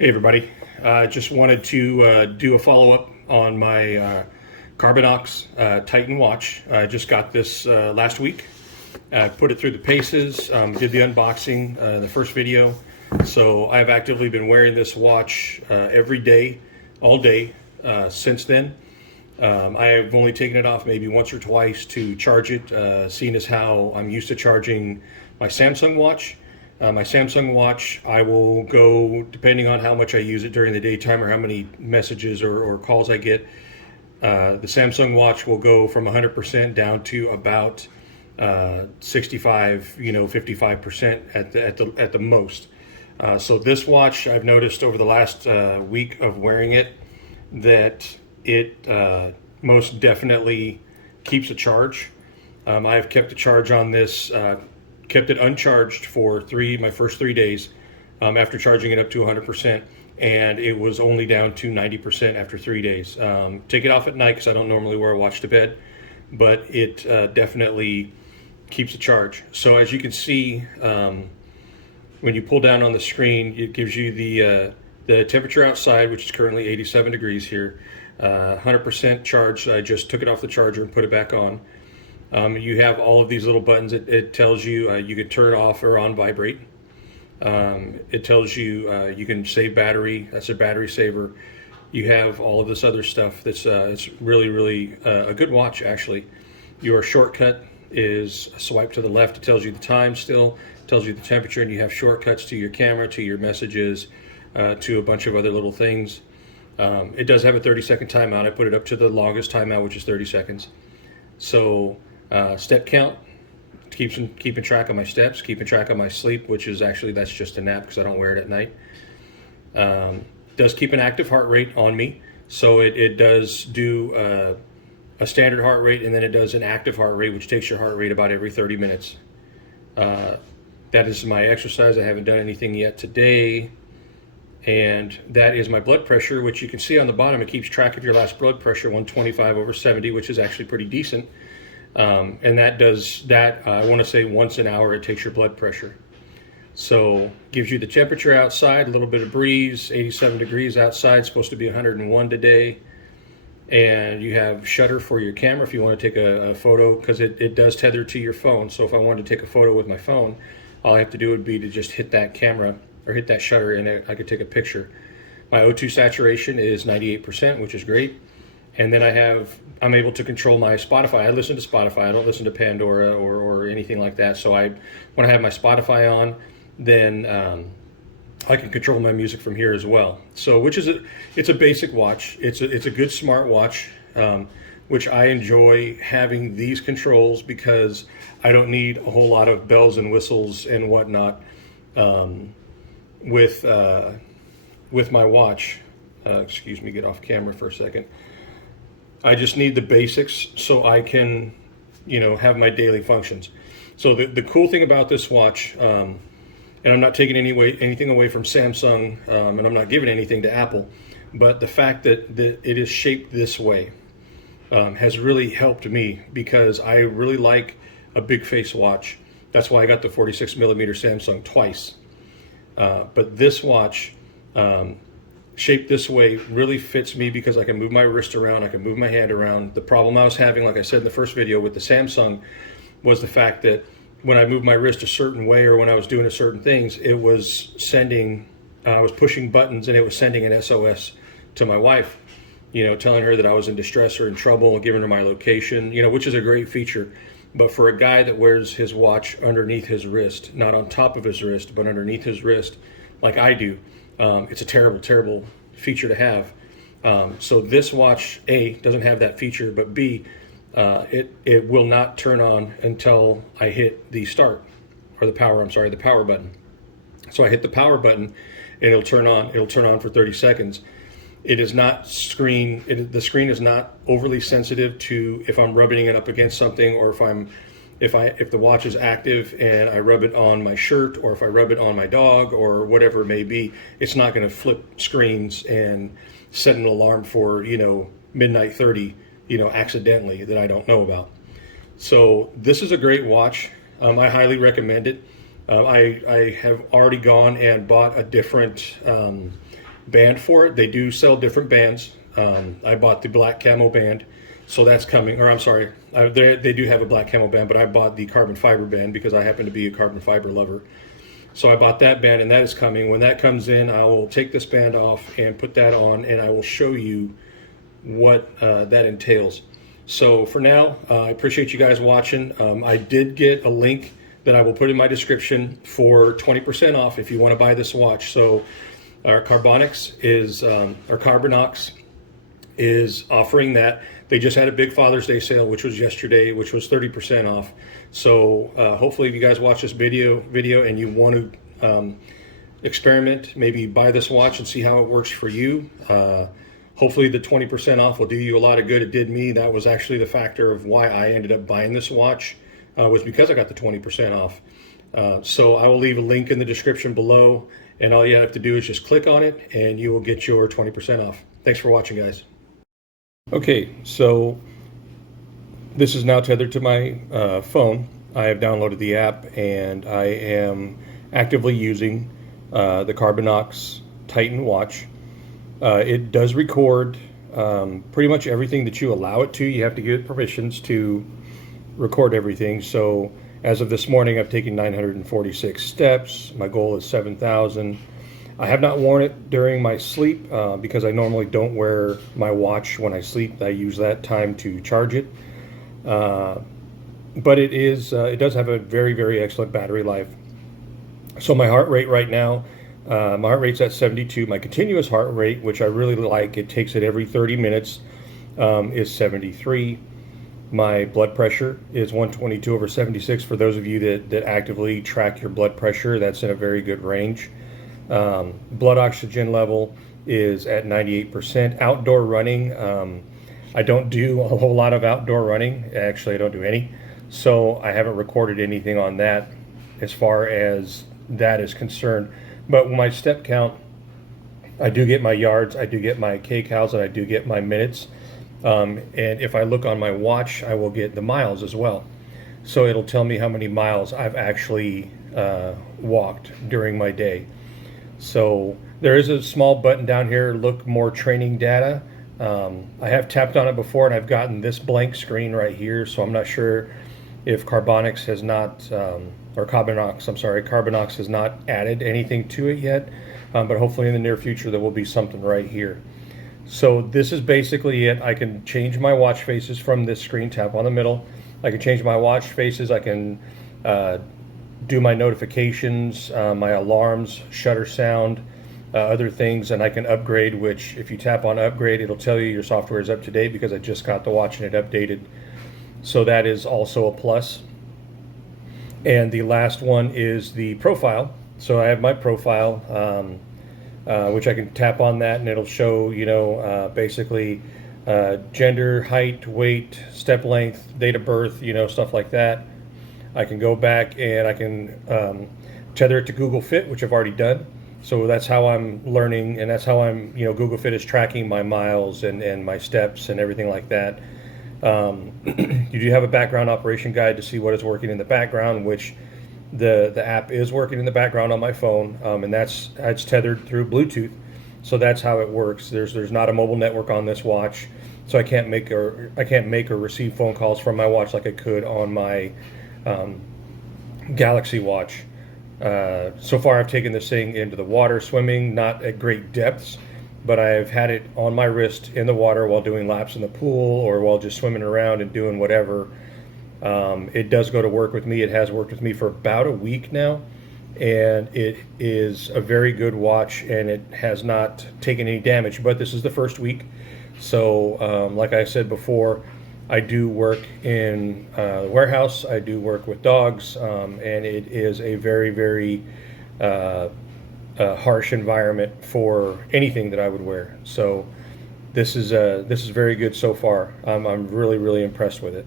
Hey everybody, just wanted to do a follow-up on my Carbinox Titan watch. I just got this last week. I put it through the paces, did the unboxing in the first video. So I've actively been wearing this watch every day, all day since then. I have only taken it off maybe once or twice to charge it, seeing as how I'm used to charging my Samsung watch. My Samsung watch, I will go, depending on how much I use it during the daytime or how many messages or calls I get, the Samsung watch will go from 100% down to about 65, 55% at the most. So this watch, I've noticed over the last week of wearing it that it most definitely keeps a charge. I've kept a charge on this, kept it uncharged for my first 3 days after charging it up to 100%, and it was only down to 90% after 3 days. Take it off at night because I don't normally wear a watch to bed, but it definitely keeps a charge. So as you can see, when you pull down on the screen, it gives you the temperature outside, which is currently 87 degrees here. 100% charged. I just took it off the charger and put it back on. You have all of these little buttons. It tells you you can turn off or on vibrate. It tells you you can save battery. That's a battery saver. You have all of this other stuff that's it's really a good watch actually. Your shortcut is a swipe to the left. It tells you the time still, tells you the temperature, and you have shortcuts to your camera, to your messages, to a bunch of other little things. It does have a 30-second timeout. I put it up to the longest timeout, which is 30 seconds. So step count, keeping track of my steps, keeping track of my sleep, which is actually, that's just a nap because I don't wear it at night. Does keep an active heart rate on me. So it does do a standard heart rate, and then it does an active heart rate, which takes your heart rate about every 30 minutes. That is my exercise. I haven't done anything yet today. And that is my blood pressure, which you can see on the bottom. It keeps track of your last blood pressure, 125/70, which is actually pretty decent. And that does that, I want to say once an hour, it takes your blood pressure. So gives you the temperature outside, a little bit of breeze, 87 degrees outside, supposed to be 101 today. And you have shutter for your camera if you want to take a photo, because it does tether to your phone. So if I wanted to take a photo with my phone, all I have to do would be to just hit that camera or hit that shutter, and I could take a picture. My O2 saturation is 98%, which is great. And then I'm able to control my Spotify. I listen to Spotify. I don't listen to Pandora or anything like that. So when I have my Spotify on, then I can control my music from here as well. So it's a basic watch. It's a good smart watch, which I enjoy having these controls because I don't need a whole lot of bells and whistles and whatnot with my watch. Excuse me, get off camera for a second. I just need the basics so I can, have my daily functions. So the cool thing about this watch, and I'm not taking anything away from Samsung, and I'm not giving anything to Apple, but the fact that it is shaped this way has really helped me because I really like a big face watch. That's why I got the 46 millimeter Samsung twice. But this watch, shaped this way, really fits me because I can move my wrist around, I can move my hand around. The problem I was having, like I said in the first video with the Samsung, was the fact that when I moved my wrist a certain way or when I was doing a certain things, it was I was pushing buttons and it was sending an SOS to my wife, telling her that I was in distress or in trouble and giving her my location, which is a great feature. But for a guy that wears his watch underneath his wrist, not on top of his wrist, but underneath his wrist, like I do, it's a terrible feature to have. So this watch, A, doesn't have that feature, but B, it will not turn on until I hit the start, or the power button. So I hit the power button and it'll turn on. It'll turn on for 30 seconds. It is not the screen is not overly sensitive to if I'm rubbing it up against something, or if the watch is active and I rub it on my shirt, or if I rub it on my dog or whatever it may be, it's not going to flip screens and set an alarm for midnight 30 accidentally that I don't know about. So this is a great watch. I highly recommend it. I have already gone and bought a different band for it. They do sell different bands. I bought the black camo band, so that's coming. Or I'm sorry, they do have a black camo band, but I bought the carbon fiber band because I happen to be a carbon fiber lover. So I bought that band, and that is coming. When that comes in, I will take this band off and put that on, and I will show you what that entails. So for now, I appreciate you guys watching. I did get a link that I will put in my description for 20% off if you want to buy this watch. So our Carbinox is offering that. They just had a big Father's Day sale, which was yesterday, which was 30% off. So hopefully if you guys watch this video and you want to experiment, maybe buy this watch and see how it works for you. Hopefully the 20% off will do you a lot of good. It did me. That was actually the factor of why I ended up buying this watch, was because I got the 20% off. So I will leave a link in the description below, and all you have to do is just click on it and you will get your 20% off. Thanks for watching, guys. Okay, so this is now tethered to my phone. I have downloaded the app and I am actively using the Carbinox Titan watch. It does record pretty much everything that you allow it to. You have to give it permissions to record everything. So as of this morning, I've taken 946 steps. My goal is 7,000. I have not worn it during my sleep because I normally don't wear my watch when I sleep. I use that time to charge it. But it does have a very, very excellent battery life. So my heart rate right now, my heart rate's at 72. My continuous heart rate, which I really like, it takes it every 30 minutes, is 73. My blood pressure is 122/76. For those of you that actively track your blood pressure, that's in a very good range. Blood oxygen level is at 98%. Outdoor running, I don't do a whole lot of outdoor running. Actually, I don't do any. So I haven't recorded anything on that as far as that is concerned. But my step count, I do get my yards, I do get my kcals, and I do get my minutes. And if I look on my watch, I will get the miles as well. So it'll tell me how many miles I've actually walked during my day. So there is a small button down here, look more training data. I have tapped on it before and I've gotten this blank screen right here. So I'm not sure if Carbinox has not, or Carbinox, I'm sorry, Carbinox has not added anything to it yet. But hopefully in the near future there will be something right here. So this is basically it. I can change my watch faces from this screen, tap on the middle. I can change my watch faces. I can do my notifications, my alarms, shutter sound, other things, and I can upgrade, which if you tap on upgrade, it'll tell you your software is up to date because I just got the watch and it updated. So that is also a plus. And the last one is the profile. So I have my profile, which I can tap on that and it'll show, basically gender, height, weight, step length, date of birth, stuff like that. I can go back and I can tether it to Google Fit, which I've already done. So that's how I'm learning, and that's how I'm, Google Fit is tracking my miles and my steps and everything like that. You do have a background operation guide to see what is working in the background, which the app is working in the background on my phone, and it's tethered through Bluetooth. So that's how it works. There's not a mobile network on this watch, so I can't make or receive phone calls from my watch like I could on my Galaxy watch. So far I've taken this thing into the water swimming, not at great depths, but I've had it on my wrist in the water while doing laps in the pool or while just swimming around and doing whatever. It does go to work with me. It has worked with me for about a week now, and it is a very good watch and it has not taken any damage, but this is the first week. So like I said before, I do work in the warehouse. I do work with dogs, and it is a very, very harsh environment for anything that I would wear. So this is very good so far. I'm really, really impressed with it.